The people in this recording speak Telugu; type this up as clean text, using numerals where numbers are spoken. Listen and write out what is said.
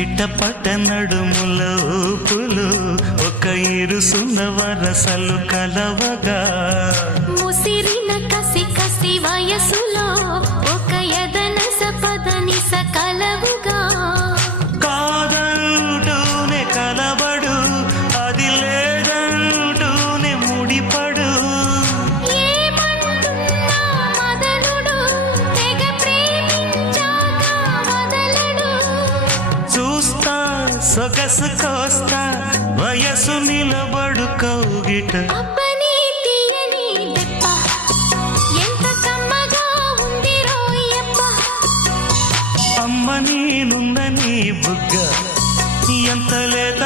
చిట్టపట్ట నడుముల ఊపులు ఒక ఇరుసున్న వరసలు కలవగా ముసిరిన కసి కసి వయసులో ఒక యదనస పదనిస కలవుగా కాదంటూనే కలబడు అది లేదంటూనే ముడిపడు ఏమంటున్నా మదనుడు తెగ ప్రేమించాక వదలడు చూస్తా సొగసు కోస్తా వయసు నిలబడు కౌగిట అబ్బని తీయని దెప్ప ఎంత కమ్మగా ఉంది రోయప్ప అమ్మ నేనుందని బుగ్గ ఎంత లేత